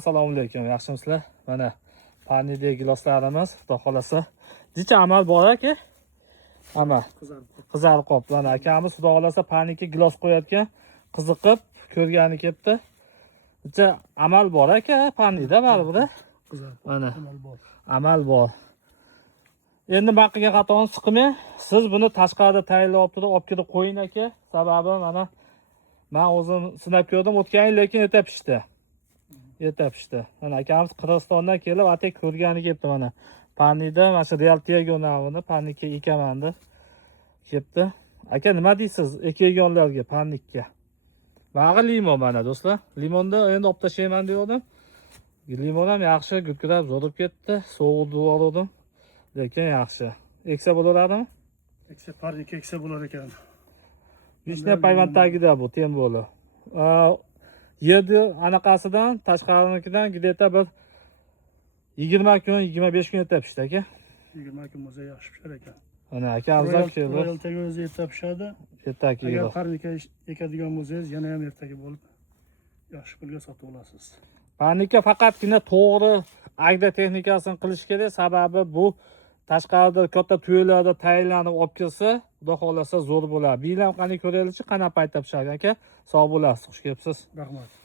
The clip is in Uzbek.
Assalomu alaykum, yaxshimisizlar? Mana panidagi giloslarimiz, xudo xolasa. Jicha amal bor aka. Amal qizarib qolibdi. Mana akamiz xudo xolasa panika gilos qo'yayotgan, qiziqib ko'rgani kelibdi. Jicha amal bor aka, panida baribir. Mana amal bor. Endi baqiga qatoni siqmay, siz buni tashqarida tayyorlab olib kelib qo'ying aka. Sababi mana men o'zim sinab ko'rdim, o'tgan yil lekin erta pishdi. Mana akamiz Qirg'izistondan kelib, atek ko'rgani kelibdi mana. Panida mana shu Realtiyaga navini panika ekaman deb kelibdi. Aka nima deysiz ekegonlarga panikka? Bag'i limon mana do'stlar. Limonni endi olib tashlayman degandim. Limon ham yaxshi gurkirab zo'rib ketdi. Sovuqda oldim. Lekin yaxshi. Eksa bo'laradimi? Panika eksa bo'lar ekan. Vishna payvand tagida bu tem bo'li. Yerdi anaqasidan, tashqarinikidan gideta bir 20 kun, 25 kun erta pishdi aka. 20 kun bo'lsa yaxshi pishar ekan. Mana aka arzon keldi. Realtaga o'zi erta pishadi. Ertaki. Agar panika ekadigan bo'lsangiz, yana ham ertaga bo'lib yaxshi pulga sotib olasiz. Panika faqatgina to'g'ri agda texnikasini qilish kerak, sababi bu tashqarida katta tuyularda tayyorlanib olib kelsa, xudo xolasa zo'r bo'ladi. Bilam qani ko'raylikchi, qana paytda pishadi aka. Sog' bo'lasiz, xush kelibsiz. Rahmat.